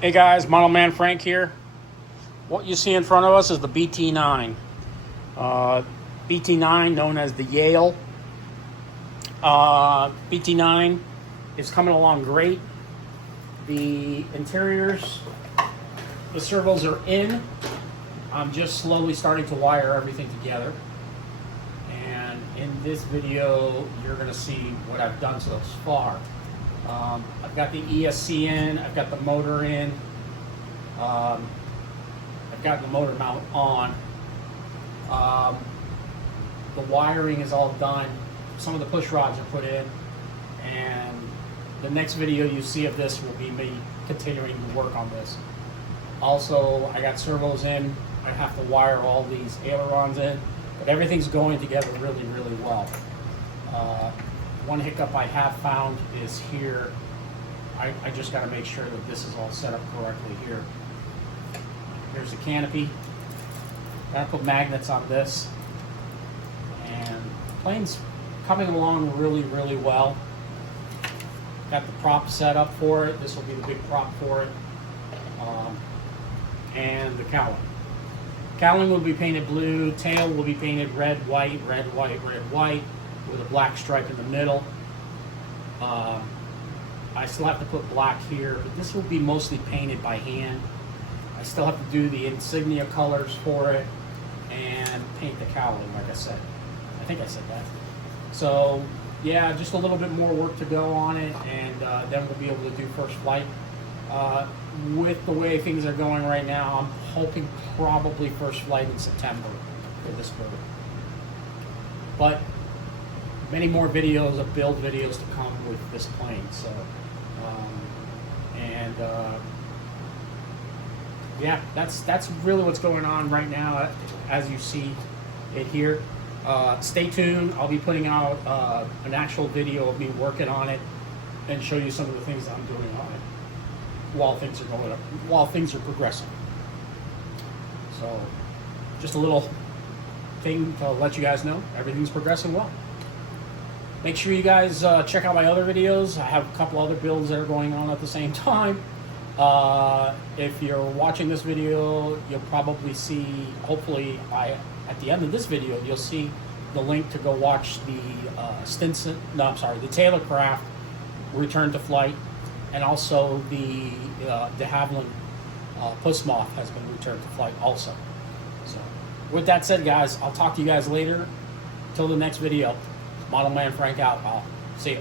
Hey guys, Model Man Frank here. What you see in front of us is the BT-9. BT-9, known as the Yale. BT-9 is coming along great. The interiors, the servos are in. I'm just slowly starting to wire everything together. And in this video, you're going to see what I've done so far. I've got the ESC in, I've got the motor in, I've got the motor mount on. The wiring is all done. Some of the push rods are put in, and the next video you see of this will be me continuing to work on this. Also, I got servos in. I have to wire all these ailerons in, but everything's going together really, really well. One hiccup I have found is here. I just got to make sure that this is all set up correctly here. Here's the canopy. Got to put magnets on this. And the plane's coming along really, really well. Got the prop set up for it. This will be the big prop for it. And the cowling. Cowling will be painted blue. Tail will be painted red, white, red, white, red, white, with a black stripe in the middle. I still have to put black here, but this will be mostly painted by hand. I still have to do the insignia colors for it and paint the cowling, like I said. I think I said that. So, yeah, just a little bit more work to go on it, and then we'll be able to do first flight. With the way things are going right now, I'm hoping probably first flight in September for this bird. But many more videos of build videos to come with this plane. So, yeah, that's really what's going on right now, as you see it here. Stay tuned. I'll be putting out an actual video of me working on it and show you some of the things that I'm doing on it while things are going up, while things are progressing. So, just a little thing to let you guys know everything's progressing well. Make sure you guys check out my other videos. I have a couple other builds that are going on at the same time. If you're watching this video, you'll probably see, hopefully, at the end of this video, you'll see the link to go watch the the Taylor Craft return to flight, and also the de Havilland Puss Moth has been returned to flight also. So, with that said, guys, I'll talk to you guys later. Till the next video. Model Man Frank out. I'll see you.